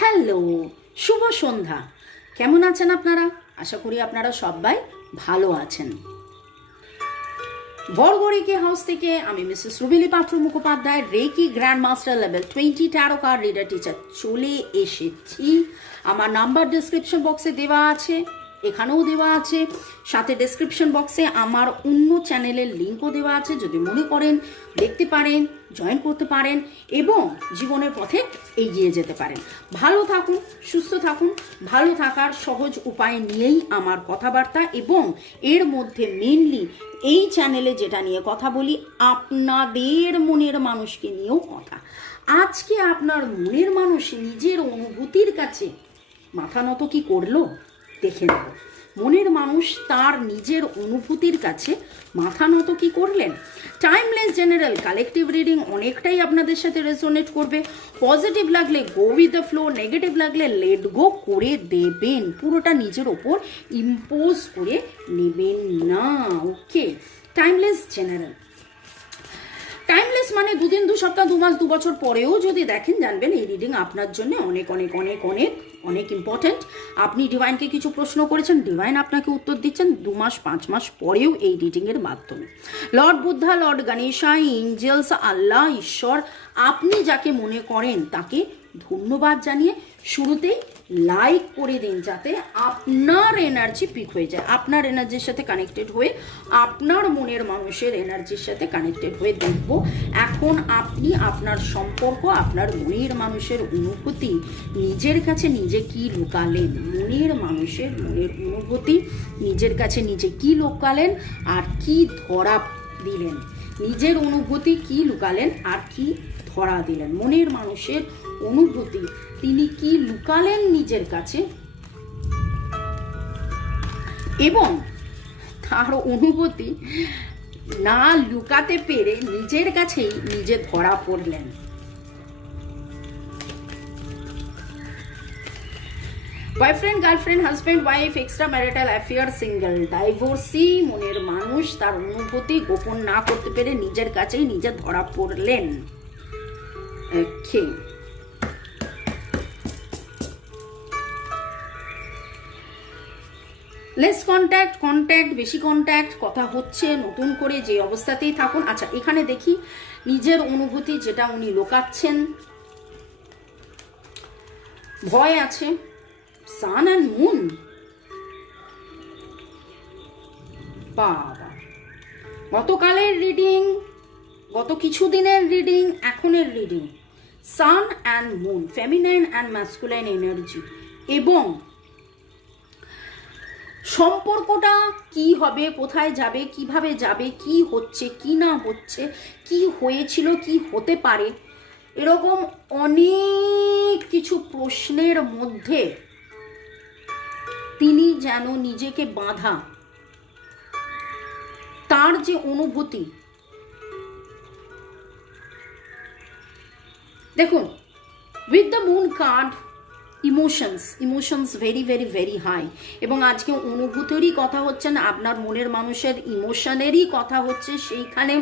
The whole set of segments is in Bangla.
হ্যালো, শুভ সন্ধ্যা। কেমন আছেন আপনারা? আশা করি আপনারা সবাই ভালো আছেন। বড়গড়িকে হাউস থেকে আমি Mrs Rubili Patra Mukhopadhyay, reiki grand master level 20 tarot card reader teacher চলে এসেছি। আমার নাম্বার ডেসক্রিপশন বক্সে দেওয়া আছে, এখানেও দেওয়া আছে, সাথে ডেসক্রিপশন বক্সে আমার অন্য চ্যানেলের লিঙ্কও দেওয়া আছে। যদি মনে করেন দেখতে পারেন, জয়েন করতে পারেন এবং জীবনের পথে এগিয়ে যেতে পারেন। ভালো থাকুন, সুস্থ থাকুন। ভালো থাকার সহজ উপায় নিয়েই আমার কথাবার্তা, এবং এর মধ্যে মেনলি এই চ্যানেলে যেটা নিয়ে কথা বলি, আপনাদের মনের মানুষকে নিয়েও কথা। আজকে আপনার মনের মানুষ নিজের অনুভূতির কাছে মাথা নত কি করলো দেখে নেব। মনের মানুষ তার নিজের অনুভূতির কাছে মাথা নত কি করলেন। টাইমলেস জেনারেল কালেকটিভ রিডিং অনেকটাই আপনাদের সাথে রেজোনেট করবে। পজিটিভ লাগলে go with the flow, negative লাগলে লেট গো করে দেবেন। পুরোটা নিজের ওপর ইম্পোজ করে নেবেন না। ওকে, টাইমলেস জেনারেল। টাইমলেস মানে দুদিন, দু সপ্তাহ, 2 মাস, 2 বছর পরেও যদি দেখেন, জানবেন এই রিডিং আপনার জন্য অনেক অনেক অনেক অনেক অনেক ইম্পর্টেন্ট। আপনি ডিভাইনকে কিছু প্রশ্ন করেছেন, ডিভাইন আপনাকে উত্তর দিচ্ছেন 2 মাস 5 মাস পরেও এই রিডিংয়ের মাধ্যমে। Lord Buddha, lord Ganesha, angels, Allah, ঈশ্বর, আপনি যাকে মনে করেন তাকে ধন্যবাদ জানিয়ে শুরুতেই লাইক করে দিন, যাতে আপনার এনার্জি পিক হয়ে যায়। আপনার এনার্জির সাথে কানেক্টেড হয়ে আপনার মনের মানুষের এনার্জির সাথে কানেক্টেড হয়ে দেখব এখন আপনি আপনার সম্পর্ক, আপনার মনের মানুষের অনুভূতি নিজের কাছে নিজে কি লুকালেন। মনের মানুষের মনের অনুভূতি নিজের কাছে নিজে কি লুকালেন আর কি ধরা দিলেন। নিজের অনুভূতি কি লুকালেন আর কি ধরা দিলেন। মনের মানুষের অনুভূতি তিনি কি লুকালেন নিজের কাছে, এবং তার অনুভূতি না লুকাতে পেরে নিজের কাছেই নিজে ধরা পড়লেন। Boyfriend, girlfriend, husband, wife, extra marital affair, single, divorcee, মনের মানুষ তার অনুভূতি গোপন না করতে পেরে নিজের কাছেই নিজে ধরা পড়লেন। ওকে, লেস কন্ট্যাক্ট, কন্ট্যাক্ট, বেশি কন্ট্যাক্ট, কথা হচ্ছে নতুন করে, যে অবস্থাতেই থাকুন। আচ্ছা, এখানে দেখি নিজের অনুভূতি যেটা উনি লোকাচ্ছেন, ভয় আছে। সান অ্যান্ড মুন, বাবা, গতকালের রিডিং, গত কিছুদিনের রিডিং, এখনের reading, sun and moon, feminine and masculine energy, এবং সম্পর্কটা কি হবে, কোথায় যাবে, কিভাবে যাবে, কি হচ্ছে কি না হচ্ছে, কি হয়েছিল, কি হতে পারে, এরকম অনেক কিছু প্রশ্নের মধ্যে তিনি যেন নিজেকে বাঁধা। তার যে অনুভূতি, দেখুন, with the moon card, emotions very very very high, এবং আজকে অনুভূতিরই কথা হচ্ছে না, আপনার মনের মানুষের ইমোশনেরই কথা হচ্ছে। সেইখানে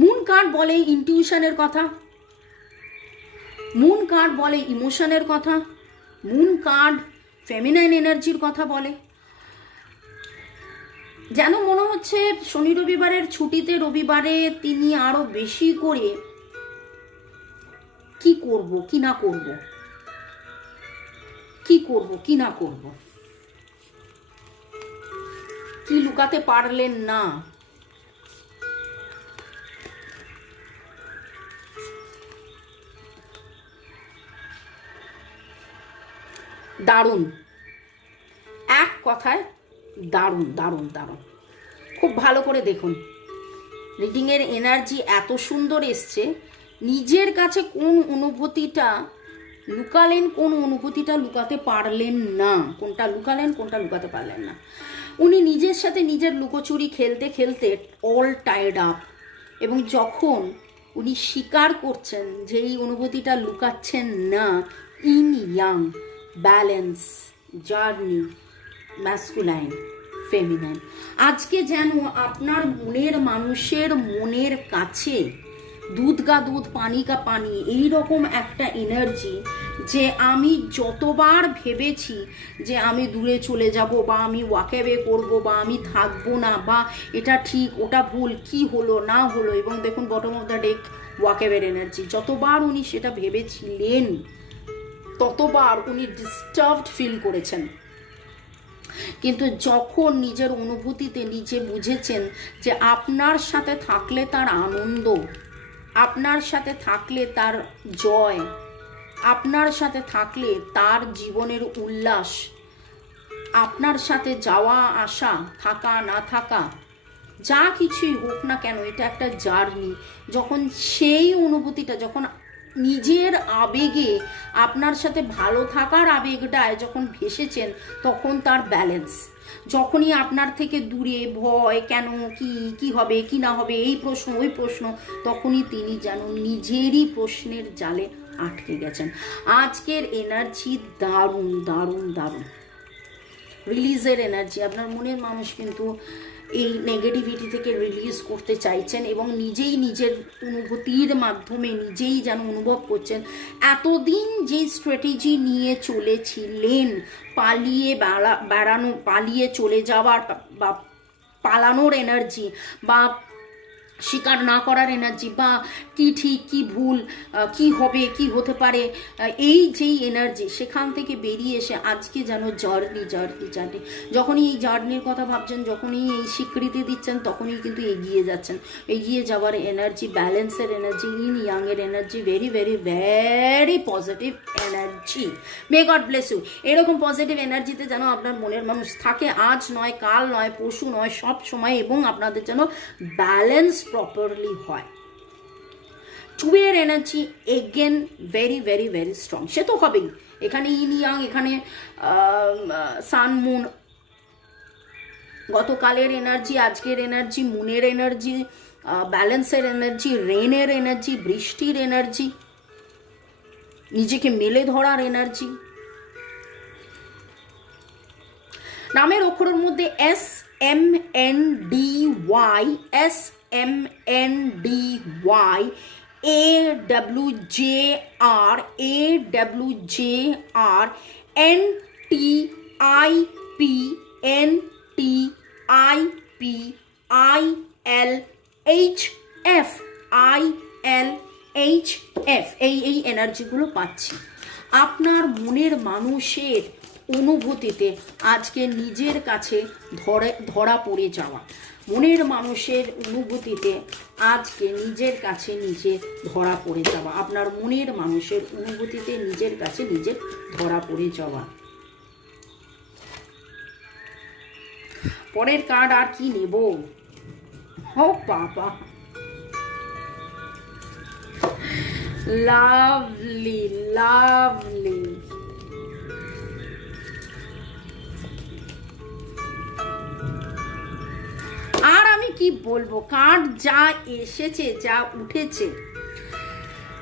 মুন কার্ড বলে ইনটিউশনের কথা, মুন কার্ড বলে ইমোশনের কথা, মুন কার্ড ফেমিনাইন এনার্জির কথা বলে। যেন মনে হচ্ছে শনি রবিবারের ছুটিতে রবিবারে তিনি আরো বেশি করে কি করব কি না করব, কি করব কি না করব, কি লুকাতে পারলেন না। দারুণ, এক কথায় দারুণ দারুণ দারুণ। খুব ভালো করে দেখুন, রিডিংয়ের এনার্জি এত সুন্দর এসছে। নিজের কাছে কোন অনুভূতিটা লুকালেন, কোন অনুভূতিটা লুকাতে পারলেন না, কোনটা লুকালেন, কোনটা লুকাতে পারলেন না। উনি নিজের সাথে নিজের লুকোচুরি খেলতে খেলতে অল টায়ার্ড আপ, এবং যখন উনি স্বীকার করছেন যে এই অনুভূতিটা লুকাচ্ছেন না, in young balance journey, masculine feminine, আজকে যেন আপনার মনের মানুষের মনের কাছে দুধ কা দুধ পানি কা পানি, এইরকম একটা এনার্জি যে আমি যতবার ভেবেছি যে আমি দূরে চলে যাব, বা আমি ওয়াকঅ্যাওয়ে করবো, বা আমি থাকবো না, বা এটা ঠিক ওটা ভুল, কি হলো না হলো, এবং দেখুন বটম অফ দ্য ডেক ওয়াকঅ্যাওয়ের এনার্জি, যতবার উনি সেটা ভেবেছিলেন ততবার উনি ডিস্টার্বড ফিল করেছেন। কিন্তু যখন নিজের অনুভূতিতে নিজে বুঝেছেন যে আপনার সাথে থাকলে তার আনন্দ, আপনার সাথে থাকলে তার জয়, আপনার সাথে থাকলে তার জীবনের উল্লাস, আপনার সাথে যাওয়া আসা, থাকা না থাকা, যা কিছুই হোক না কেন, এটা একটা জার্নি। যখন সেই অনুভূতিটা, যখন নিজের আবেগে আপনার সাথে ভালো থাকার আবেগটায় যখন ভেসেছেন, তখন তার ব্যালেন্স। যখনই আপনার থেকে দূরে ভয়, কেন, কি হবে কি না হবে, এই প্রশ্ন ওই প্রশ্ন, তখনই তিনি যেন নিজেরই প্রশ্নের জালে আটকে গেছেন। আজকের এনার্জি দারুণ দারুণ দারুণ, রিলিজের এনার্জি। আপনার মনের মানুষ কিন্তু এই নেগেটিভিটি থেকে রিলিজ করতে চাইছেন, এবং নিজেই নিজের অনুভূতির মাধ্যমে নিজেই যেন অনুভব করছেন এতদিন যে স্ট্র্যাটেজি নিয়ে চলেছিলেন, পালিয়ে বেড়ানো, পালিয়ে চলে যাওয়ার বা পালানোর এনার্জি, বা স্বীকার না করার এনার্জি, বা কি ঠিক কি ভুল, কি হবে কি হতে পারে, এই যেই এনার্জি, সেখান থেকে বেরিয়ে এসে আজকে যেন জার্নি জার্নি জার্নি। যখনই এই জার্নির কথা ভাবছেন, যখনই এই স্বীকৃতি দিচ্ছেন, তখনই কিন্তু এগিয়ে যাচ্ছেন। এগিয়ে যাওয়ার এনার্জি, ব্যালেন্সের এনার্জি, ইন ইয়াংয়ের energy, very very very positive energy. May God bless you. এরকম পজিটিভ এনার্জিতে যেন আপনার মনের মানুষ থাকে, আজ নয়, কাল নয়, পরশু নয়, সব সময়, এবং আপনাদের যেন ব্যালেন্স প্রপারলি হয়। টুয়ের energy again very very very strong, সে তো হবেই। এখানে ইন ইয়াং, এখানে সান মুন, গতকালের এনার্জি, আজকের এনার্জি, মুনের এনার্জি, ব্যালেন্সের এনার্জি, রেনের এনার্জি, বৃষ্টির এনার্জি, নিজেকে মেলে ধরার এনার্জি। নামের অক্ষরের মধ্যে S M N D Y, S M N D Y, A W J R, A W J R, N T I P, N T I P, I L H F, I L H F, এই এনার্জিগুলো পাচ্ছি। আপনার মনের মানুষের অনুভূতিতে আজকে নিজের কাছে ধরা পড়ে যাওয়া, মনের মানুষের অনুভূতিতে আজকে নিজের কাছে নিজে ধরা পড়ে যাওয়া, আপনার মনের মানুষের অনুভূতিতে নিজের কাছে নিজে ধরা পড়ে যাওয়া। পরের কার্ড আর কি নেব? ও বাবা, লাভলি লাভলি। আর আমি কি বলবো, কার্ড যা এসেছে, যা উঠেছে,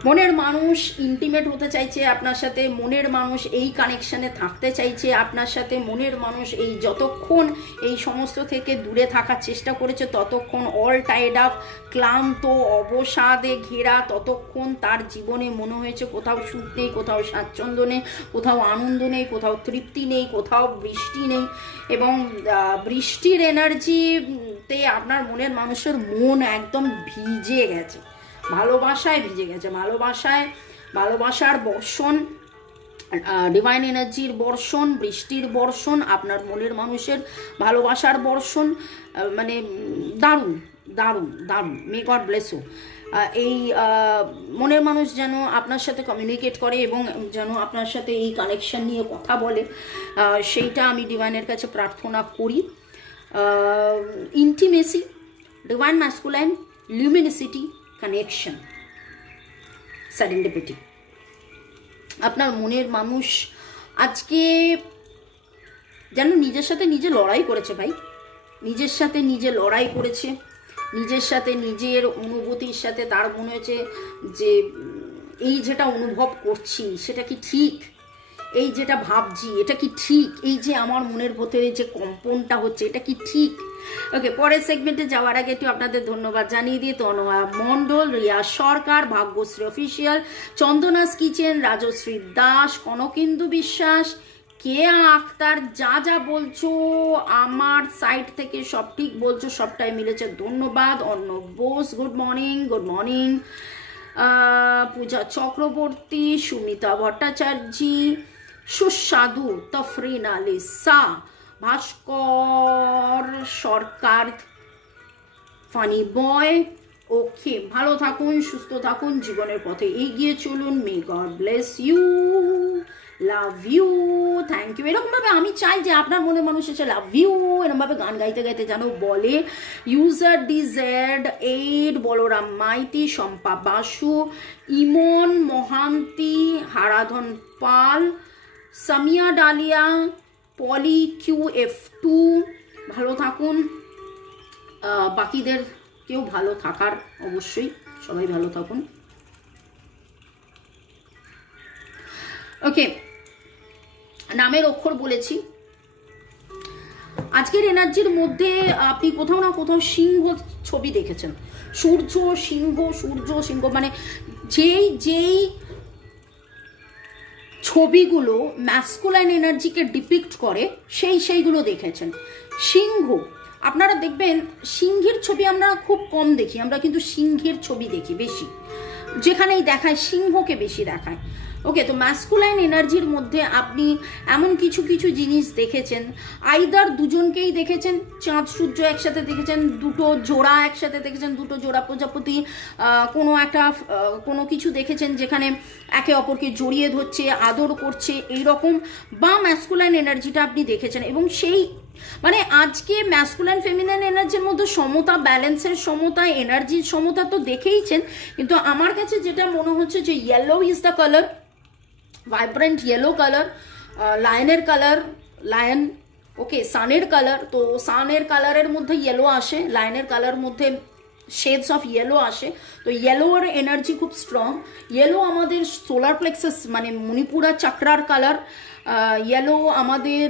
মনের মানুষ ইন্টিমেট হতে চাইছে আপনার সাথে, মনের মানুষ এই কানেকশনে থাকতে চাইছে আপনার সাথে, মনের মানুষ এই যতক্ষণ এই সমস্ত থেকে দূরে থাকার চেষ্টা করেছে, ততক্ষণ অল টাইড আপ, ক্লান্ত, অবসাদে ঘেরা, ততক্ষণ তার জীবনে মনে হয়েছে কোথাও সুখ নেই, কোথাও স্বাচ্ছন্দ্য নেই, কোথাও আনন্দ নেই, কোথাও তৃপ্তি নেই, কোথাও বৃষ্টি নেই। এবং বৃষ্টির এনার্জিতে আপনার মনের মানুষের মন একদম ভিজে গেছে, ভালোবাসায় ভিজে গেছে, ভালোবাসার বর্ষণ, ডিভাইন এনার্জির বর্ষণ, বৃষ্টির বর্ষণ, আপনার মনের মানুষের ভালোবাসার বর্ষণ, মানে দারুণ দারুণ দারুণ। May God bless you. এই মনের মানুষ যেন আপনার সাথে কমিউনিকেট করে এবং যেন আপনার সাথে এই কানেকশন নিয়ে কথা বলে, সেইটা আমি ডিভাইনের কাছে প্রার্থনা করি। Intimacy, divine masculine, luminosity, connection, serendipity. আপনার মনের মানুষ আজকে যেন নিজের সাথে নিজে লড়াই করেছে ভাই, নিজের সাথে নিজে লড়াই করেছে, নিজের সাথে নিজের অনুভূতির সাথে তার মনে হয়েছে যে এই যেটা অনুভব করছি সেটা কি ঠিক, এই যেটা ভাবছি এটা কি ঠিক, এই যে আমার মনের ভেতরে যে কম্পনটা হচ্ছে এটা কি ঠিক, ওকে, পরের সেগমেন্টে যাওয়ার আগে একটু আপনাদের ধন্যবাদ জানিয়ে দিই। তনয়া মণ্ডল, রিয়া সরকার, ভাগ্যশ্রী অফিসিয়াল, চন্দনাস কিচেন, রাজশ্রী দাস, কনকেন্দু বিশ্বাস, কেয়া আক্তার, যা যা বলছো আমার সাইড থেকে সব ঠিক বলছো, সবটাই মিলেছে, ধন্যবাদ। Arnab Bose, good morning, good morning. Puja Chakraborty, Sumita Bhattacharya, সুস্বাদু, তফরিন আলী সা, ভাস্কর সরকার, ফানি বয়। ওকে, ভালো থাকুন, সুস্থ থাকুন, জীবনের পথে এগিয়ে চলুন। May God bless you, love you, thank you. এরকমভাবে আমি চাই যে আপনার মনে মানুষ এসে লাভ ইউ এরকমভাবে গান গাইতে গাইতে যেন বলে। ইউজার ডিজেড এইড, বলরাম মাইতি, শম্পা বাসু, ইমন মহান্তি, হারাধন পাল, সামিয়া ডালিয়া, পলি QF2। ভালো থাকুন, বাকিদের কেউ ভালো থাকার, অবশ্যই সবাই ভালো থাকুন। ওকে, নামের অক্ষর বলেছি। আজকের এনার্জির মধ্যে আপনি কোথাও না কোথাও সিংহ ছবি দেখেছেন। সূর্য সিংহ, সূর্য সিংহ, মানে যেই ছবিগুলো ম্যাসকুলাইন এনার্জিকে ডিপিক্ট করে সেইগুলো দেখেছেন। সিংহ, আপনারা দেখবেন সিংহের ছবি আমরা খুব কম দেখি, আমরা কিন্তু সিংহের ছবি দেখি বেশি, যেখানেই দেখায় সিংহকে বেশি দেখায়। ওকে, তো ম্যাসকুলাইন এনার্জির মধ্যে আপনি এমন কিছু কিছু জিনিস দেখেছেন, আইদার দুজনকেই দেখেছেন, চাঁদ সূর্য একসাথে দেখেছেন, দুটো জোড়া একসাথে দেখেছেন, দুটো জোড়া প্রজাপতি, কোনো কিছু দেখেছেন যেখানে একে অপরকে জড়িয়ে ধরছে, আদর করছে, এইরকম, বা ম্যাসকুলাইন এনার্জিটা আপনি দেখেছেন। এবং সেই মানে আজকে ম্যাসকুলাইন ফেমিনাইন এনার্জির মধ্যে সমতা, ব্যালেন্সের সমতা, এনার্জির সমতা তো দেখেইছেন, কিন্তু আমার কাছে যেটা মনে হচ্ছে যে yellow is the colour, vibrant yellow colour, লায়নের কালার, লায়ন। ওকে, সানের কালার, তো সানের কালারের মধ্যে ইয়েলো আসে, লায়নের কালার মধ্যে শেডস অফ ইয়েলো আসে। তো ইয়েলোর এনার্জি খুব স্ট্রং। ইয়েলো আমাদের সোলার প্লেক্সাস মানে মণিপুরা চাকরার কালার। ইয়েলো আমাদের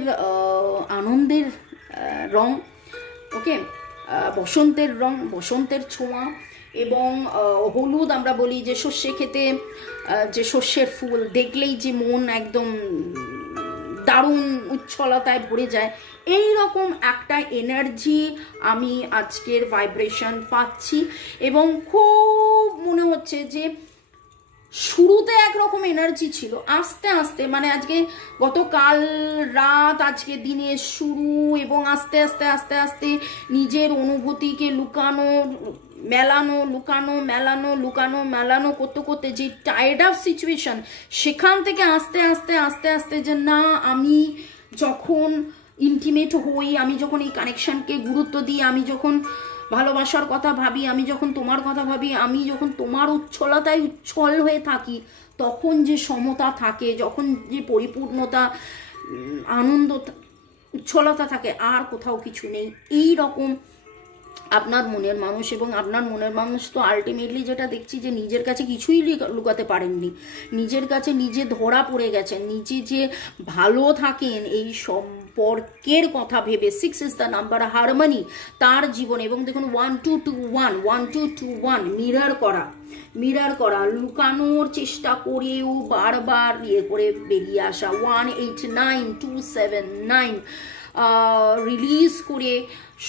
আনন্দের রং। ওকে, বসন্তের রং, বসন্তের ছোঁয়া। এবং হলুদ আমরা বলি যে সর্ষে খেতে, যে সর্ষের ফুল দেখলেই যে মন একদম দারুণ উচ্ছলতায় ভরে যায়, এই রকম একটা এনার্জি আমি আজকের ভাইব্রেশন পাচ্ছি। এবং খুব মনে হচ্ছে যে শুরুতে একরকম এনার্জি ছিল, আস্তে আস্তে মানে আজকে গতকাল রাত আজকে দিনের শুরু, এবং আস্তে আস্তে আস্তে আস্তে নিজের অনুভূতিকে মেলানো করতে করতে যে টায়ার্ড অফ সিচুয়েশন, সেখান থেকে আস্তে আস্তে আস্তে আস্তে যে না, আমি যখন ইন্টিমেট হই, আমি যখন এই কানেকশনকে গুরুত্ব দিই, আমি যখন ভালোবাসার কথা ভাবি, আমি যখন তোমার কথা ভাবি, আমি যখন তোমার উচ্ছলতায় উচ্ছল হয়ে থাকি, তখন যে সমতা থাকে, যখন যে পরিপূর্ণতা, আনন্দ, উচ্ছলতা থাকে, আর কোথাও কিছু নেই। এই রকম আপনার মনের মানুষ, এবং আপনার মনের মানুষ তো আলটিমেটলি যেটা দেখছি যে নিজের কাছে কিছুই লুকাতে পারেননি, নিজের কাছে নিজে ধরা পড়ে গেছেন, নিজে যে ভালো থাকেন এই সম্পর্কের কথা ভেবে। 6 ইজ দ্য নাম্বার হারমোনি তার জীবনে। এবং দেখুন 1 2 2 1 1 2 2 1 মিরার করা, লুকানোর চেষ্টা করেও বারবার করে বেরিয়ে আসা। 1 8 9 2 7 9 রিলিজ করে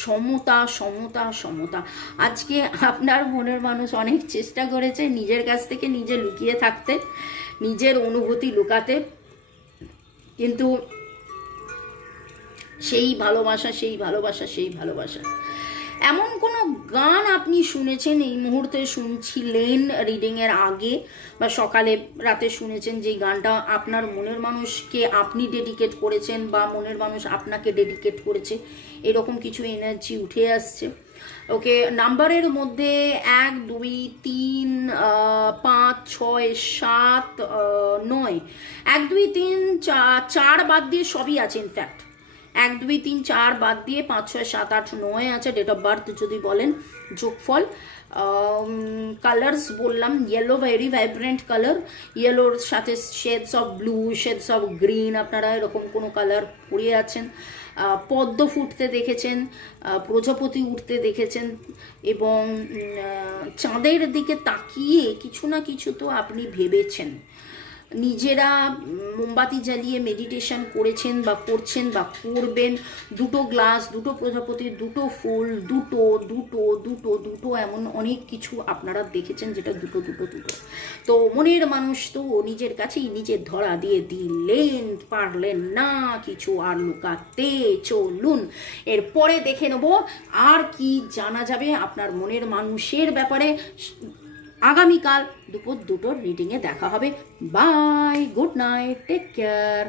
সমতা। আজকে আপনার মনের মানুষ অনেক চেষ্টা করেছে নিজের কাছ থেকে নিজে লুকিয়ে থাকতে, নিজের অনুভূতি লুকাতে, কিন্তু সেই ভালোবাসা এমন কোনো গান আপনি শুনেছেন এই মুহূর্তে, শুনছিলেন রিডিংয়ের আগে বা সকালে রাতে শুনেছেন, যে গানটা আপনার মনের মানুষকে আপনি ডেডিকেট করেছেন বা মনের মানুষ আপনাকে ডেডিকেট করেছে, এরকম কিছু এনার্জি উঠে আসছে। ওকে, নাম্বারের মধ্যে 1 2 3 5 6 7 9, 1 2 3 4 বাদ দিয়ে সবই আছে। ইনফ্যাক্ট 1 2 3 4 বাদ দিয়ে 5 6 7 8 9 আছে। ডেট অফ বার্থ যদি বলেন, যোগফল কালার্স বললাম, ইয়েলো ভেরি ভাইব্রেন্ট কালার, ইয়েলোর সাথে shades of blue, shades of green, আপনারা এরকম কোনো কালার পরিয়ে আছেন। পদ্ম ফুটতে দেখেছেন, প্রজাপতি উঠতে দেখেছেন, এবং চাঁদের দিকে তাকিয়ে কিছু না কিছু তো আপনি ভেবেছেন। নিজেরা মোমবাতি জ্বালিয়ে মেডিটেশন করেছেন বা করছেন বা করবেন। দুটো গ্লাস, দুটো প্রজাপতি, দুটো ফুল, দুটো দুটো দুটো দুটো এমন অনেক কিছু আপনারা দেখেছেন যেটা দুটো দুটো দুটো। তো মনের মানুষ তো নিজের কাছেই নিজের ধরা দিয়ে দিলেন, পারলেন না কিছু আর লুকাতে। চলুন এরপরে দেখে নেব আর কি জানা যাবে আপনার মনের মানুষের ব্যাপারে। আগামীকাল দুপুর 2টোর রিডিংয়ে দেখা হবে। Bye, good night, take care.